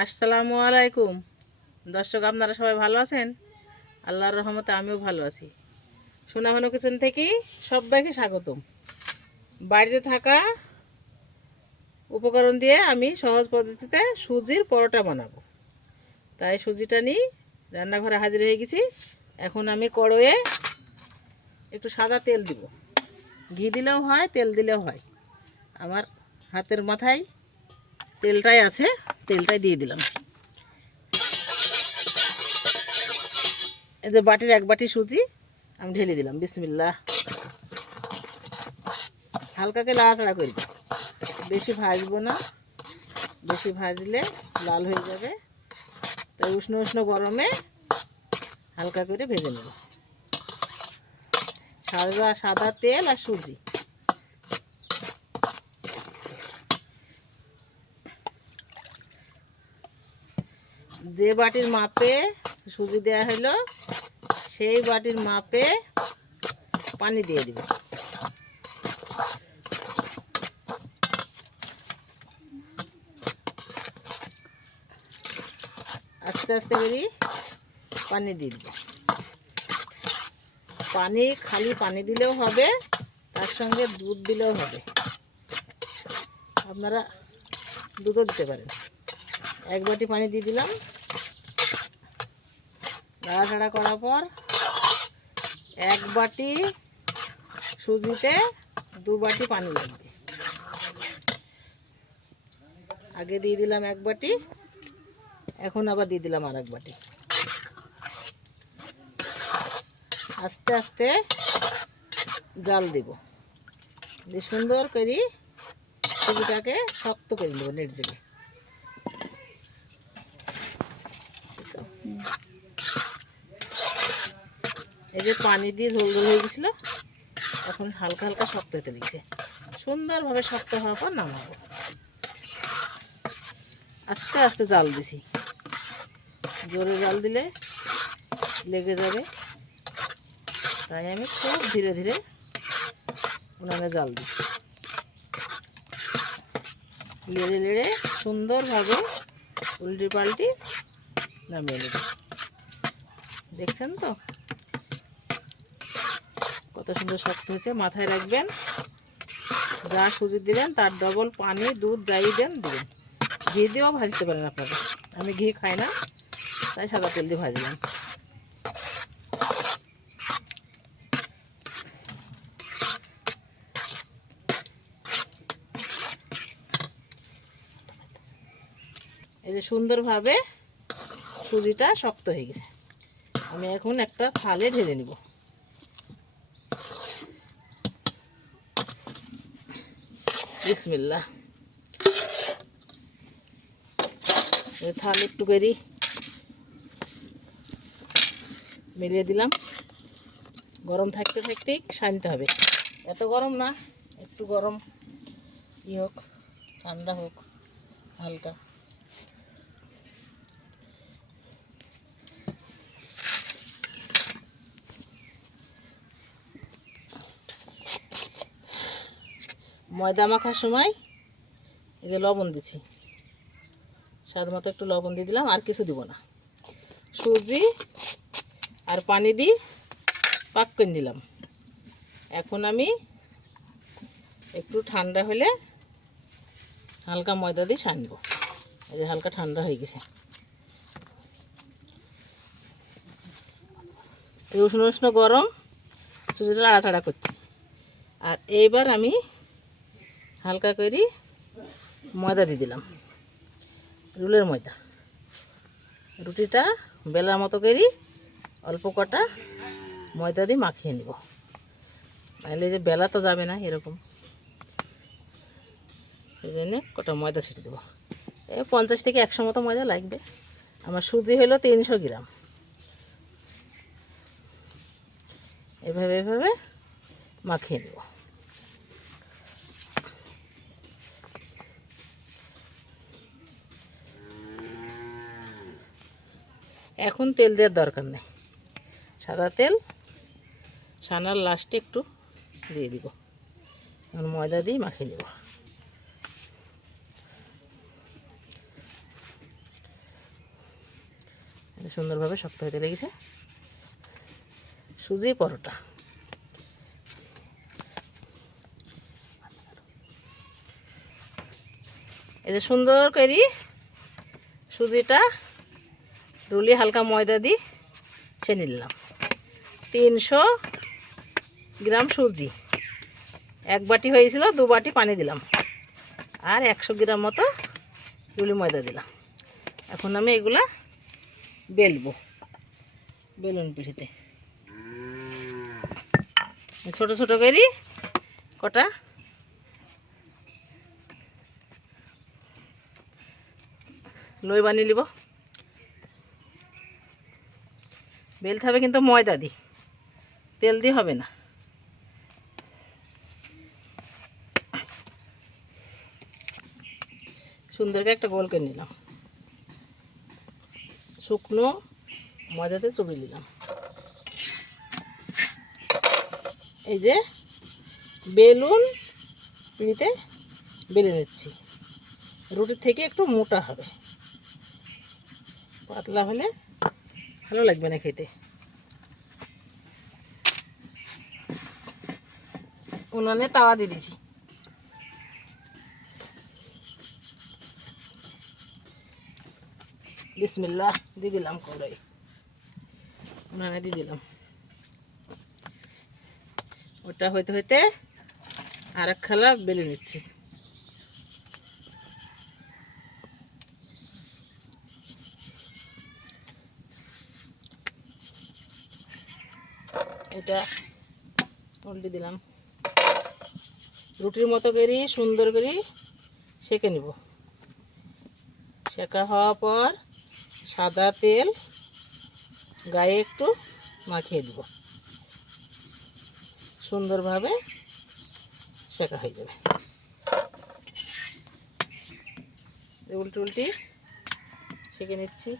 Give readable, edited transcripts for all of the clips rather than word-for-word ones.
আসসালামু আলাইকুম দর্শক, আপনারা সবাই ভালো আছেন? আল্লাহর রহমতে আমিও ভালো আছি। সোনামণি কিচেন থেকে সবাইকে স্বাগতম। বাড়িতে থাকা উপকরণ দিয়ে আমি সহজ পদ্ধতিতে সুজির পরোটা বানাবো। তাই সুজিটা নিয়ে রান্নাঘরে হাজির হয়ে গেছি। এখন আমি কড়াইয়ে একটু সাদা তেল দিব। ঘি দিলেও হয়, তেল দিলেও হয়। আমার হাতের মাথায় তেলটাই আছে, তেলটাই দিয়ে দিলাম। এই যে বাটির এক বাটি সুজি আমি ঢেলে দিলাম। বিসমিল্লাহ। হালকাকে লাড়াচাড়া করি, বেশি ভাজবো না, বেশি ভাজলে লাল হয়ে যাবে। তাই উষ্ণ উষ্ণ গরমে হালকা করে ভেজে নেব। সাদা তেল আর সুজি। যে বাটির মাপে সুজি দেওয়া হলো সেই বাটির মাপে পানি দিয়ে দিব। আস্তে আস্তে করে পানি দিয়ে দিব। খালি পানি দিলেও হবে, তার সঙ্গে দুধ দিলেও হবে। আপনারা দুধও দিতে পারেন। এক বাটি পানি দিয়ে দিলাম। নাড়াচাড়া করার পর এক বাটি সুজিতে 2 বাটি পানি লাগবে। আগে দিয়ে দিলাম এক বাটি, এখন আবার দিয়ে দিলাম আর এক বাটি। আস্তে আস্তে জাল দেব, দিয়ে সুন্দর করে সুজিটাকে শক্ত করে নেব নেড়ে চেড়ে। এই যে পানি দিয়ে ঝোল ঝোল হয়ে গেছিলো, এখন হালকা হালকা শক্ত হতে দিচ্ছে। সুন্দরভাবে শক্ত হওয়ার পর নামাবো। আস্তে আস্তে জাল দিছি, জোরে জাল দিলে লেগে যাবে। তাই আমি খুব ধীরে ধীরে উনানে জাল দিচ্ছি। লেড়ে লেড়ে সুন্দরভাবে উল্টি পাল্টি নামিয়ে নেব। দেখছেন তো কত সুন্দর শক্ত হয়েছে। মাথায় রাখবেন, যা সুজি দিবেন তার ডবল পানি, দুধ যাই দেন দিবেন। ঘি দিয়েও ভাজতে পারেন আপনারা। আমি ঘি খাই না, তাই সাদা তেল দিয়ে ভাজলাম। এই যে সুন্দরভাবে সুজিটা শক্ত হয়ে গেছে। আমি এখন একটা থালে ঢেলে নিব। বিসমিল্লাহ। থালে একটু করে মিলিয়ে দিলাম। গরম থাকতে থাকতেই শানতে হবে। এত গরম না, একটু গরম হোক, ঠান্ডা হোক হালকা। ময়দা মাখার সময় এই যে লবণ দিচ্ছি, স্বাদ মতো একটু লবণ দিয়ে দিলাম। আর কিছু দিব না। সুজি আর পানি দিয়ে পাক করে নিলাম। এখন আমি একটু ঠান্ডা হলে হালকা ময়দা দিয়ে সানবো। এই যে হালকা ঠান্ডা হয়ে গেছে। এই উষ্ণ উষ্ণ গরম সুজিটা নাড়াচাড়া করছি। আর এইবার আমি হালকা করে ময়দা দিয়ে দিলাম, রুলের ময়দা। রুটিটা বেলার মতো করে অল্প কটা ময়দা দিয়ে মাখিয়ে নিব, নাহলে যে বেলা তো যাবে না এরকম। এই জন্যে কটা ময়দা ছেড়ে দেবো। 50 থেকে 100 মতো ময়দা লাগবে। আমার সুজি হলো 300 গ্রাম। এভাবে এভাবে মাখিয়ে নেব। এখন তেল দেওয়ার দরকার নেই, সাদা তেল সানার লাস্টে একটু দিয়ে দিব। ময়দা দিয়ে মাখিয়ে নেব। সুন্দরভাবে শক্ত হতে লেগেছে। সুজি পরোটা। এই যে সুন্দর করে সুজিটা রুলি হালকা ময়দা দিয়ে সে নিলাম। 300 গ্রাম সুজি, 1 বাটি হয়েছিল, 2 বাটি পানি দিলাম, আর 100 গ্রাম মতো রুলি ময়দা দিলাম। এখন আমি এগুলা বেলবো বেলুন পিঠিতে। ছোট ছোট করে কটা লই বানিয়ে নিব। বেলতে হবে কিন্তু ময়দা দি, তেল দিয়ে হবে না। সুন্দর করে একটা গোল করে নিলাম, শুকনো ময়দাতে চুবিয়ে নিলাম। এই যে বেলুন পিড়িতে বেলে নিচ্ছি। রুটির থেকে একটু মোটা হবে, পাতলা হলে ভালো লাগবে না খেতে। উনানে তাওয়া দিয়ে দিয়েছি। বিসমিল্লাহ দিয়ে দিলাম, কড়াই উনানে দিয়ে দিলাম। ওটা হইতে হইতে আর এক খালা বেলে নিচ্ছি। এটা উল্টে দিলাম। রুটির মতো করে সুন্দর করে সেঁকে নিব। সেঁকা হওয়ার পর সাদা তেল গায়ে একটু মাখিয়ে দিব, সুন্দরভাবে সেঁকা হয়ে যাবে। উল্টি উল্টি সেঁকে নিচ্ছি।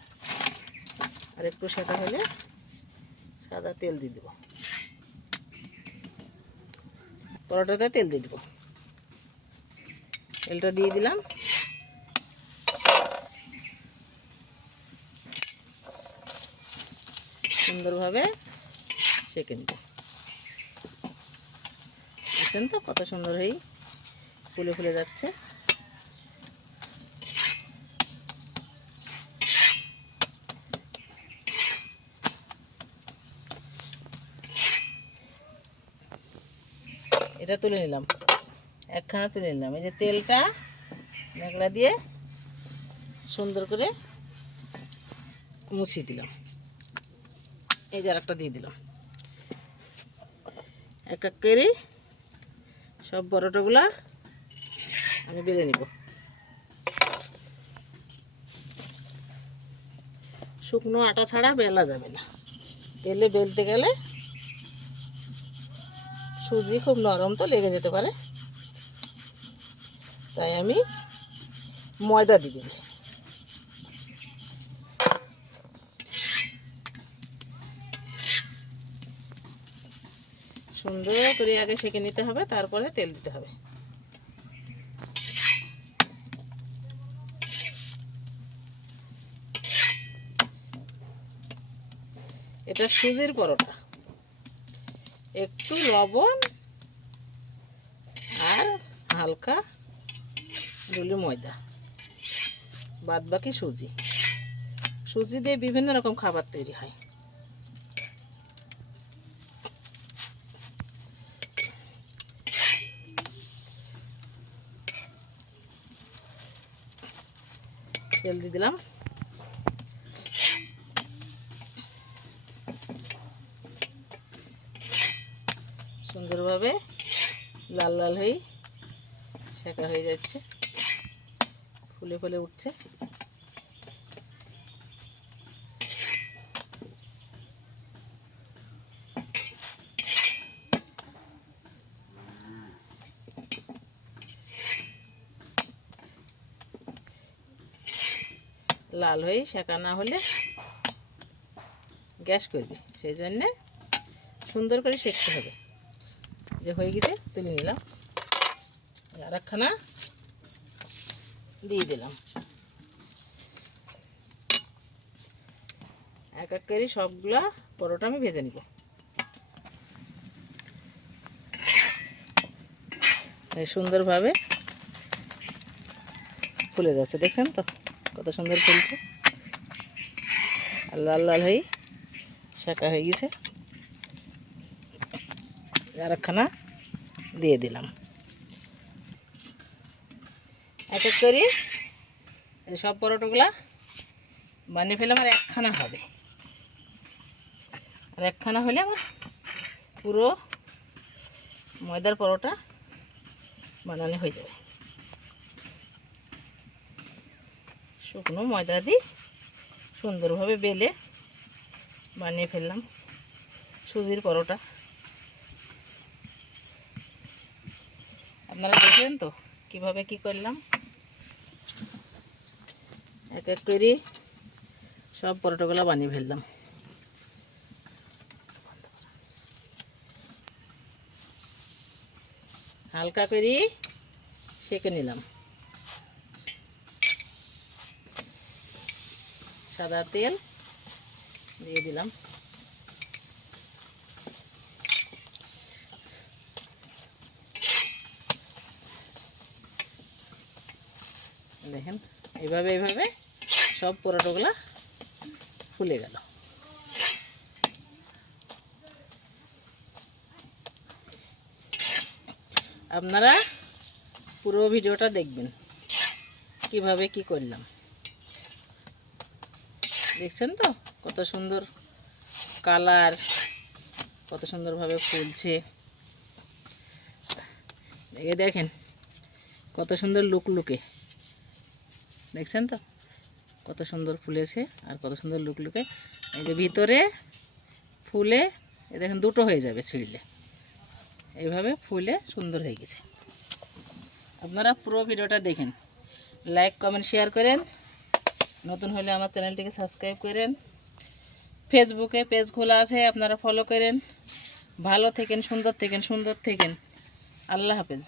আর একটু সেঁকা হলে সাদা তেল দিয়ে দেবো, পরোটাতে তেল দিয়ে দেবো। তেলটা দিয়ে দিলাম। সুন্দরভাবে সেঁকে নেব। দেখছেন তো কত সুন্দর হয়ে ফুলে ফুলে যাচ্ছে। এটা তুলে নিলাম, একখানা তুলে নিলাম। এই যে তেলটা ন্যাকড়া দিয়ে সুন্দর করে মুছিয়ে দিলাম। এই যে আরেকটা দিয়ে দিলাম। এক এক করে সব পরোটাগুলা আমি বেলে নিব। শুকনো আটা ছাড়া বেলা যাবে না, বেলে বেলতে গেলে সুজি খুব নরম তো লেগে যেতে পারে, তাই আমি ময়দা দিয়ে দিয়েছি। সুন্দর করে আগে সেঁকে নিতে হবে, তারপরে তেল দিতে হবে। এটা সুজির পরোটা, একটু লবণ আর হালকা রুলি ময়দা, বাদ বাকি সুজি। সুজি দিয়ে বিভিন্ন রকম খাবার তৈরি হয়। তেল দিয়ে দিলাম। সুন্দরভাবে লাল লাল হয়ে সেঁকা হয়ে যাচ্ছে, ফুলে ফুলে উঠছে। লাল হয়ে সেঁকা না হলে গ্যাস করবে, সেই জন্যে সুন্দর করে সেঁকতে হবে। যে হয়ে গেছে তুলে নিলাম। আর একখানা দিয়ে দিলাম। এক এক করে সবগুলা পরোটা আমি ভেজে নিব। সুন্দরভাবে ফুলে যাচ্ছে, দেখছেন তো কত সুন্দর ফুলছে, আর লাল লাল হয়ে শাঁকা হয়ে গেছে। আর একখানা দিয়ে দিলাম। এক এক করি এই সব পরোটাগুলা বানিয়ে ফেলে আমার একখানা হবে, আর একখানা হলে আমার পুরো ময়দার পরোটা বানানো হয়ে যাবে। শুকনো ময়দা দিয়ে সুন্দরভাবে বেলে বানিয়ে ফেললাম সুজির পরোটা। আপনারা দেখলেন তো কিভাবে কি করলাম। এক এক করে সব পরোটাগুলো বানিয়ে ফেললাম। হালকা করে সেঁকে নিলাম। সাদা তেল দিয়ে দিলাম। দেখেন এইভাবে এইভাবে সব পরোটাগুলো ফুলে গেল। আপনারা পুরো ভিডিওটা দেখবেন কিভাবে কি করলাম। দেখছেন তো কত সুন্দর কালার, কত সুন্দরভাবে ফুলছে। এই দেখেন কত সুন্দর লুকলুকে, দেখছেন তো কত সুন্দর ফুলেছে আর কত সুন্দর লুকলুকে। এই যে ভিতরে ফুলে এই দেখেন দুটো হয়ে যাবে ছিঁড়লে, এইভাবে ফুলে সুন্দর হয়ে গেছে। আপনারা পুরো ভিডিওটা দেখেন, লাইক কমেন্ট শেয়ার করেন, নতুন হলে আমার চ্যানেলটিকে সাবস্ক্রাইব করেন। ফেসবুকে পেজ খোলা আছে, আপনারা ফলো করেন। ভালো থেকেন, সুন্দর থেকেন, সুন্দর থেকেন। আল্লাহ হাফেজ।